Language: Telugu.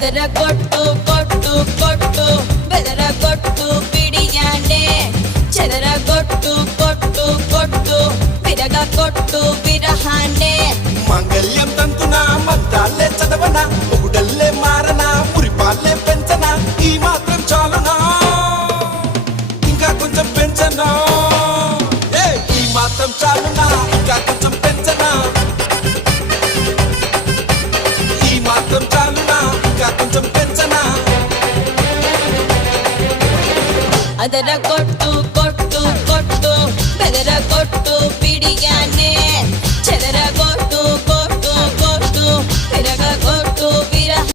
ಅದರ ಕೊಟ್ಟು ಕೊಟ್ಟು ಕೊಟ್ಟು ಬೆದರ ಕೊಟ್ಟು ಬಿಡಿಯಾನೆ ಚದರ ಕೊಟ್ಟು ಕೊಟ್ಟು ಕೊಟ್ಟು విరగ కొట్టు విరహానే మంగళ్యం తంతున మంత్రాలే చదవనా మొగుడల్లే మారనా మురిపాలే పెంచనా ఈ మాత్రం చాలునా ఇంకా కొంచెం పెంచనా ఈ మాత్రం చాలునా ఇంకా కొంచెం పెంచనా ఈ మాత్రం చాలునా ఇంకా కొంచెం పెంచనా ಅದರ ಕೊಟ್ಟು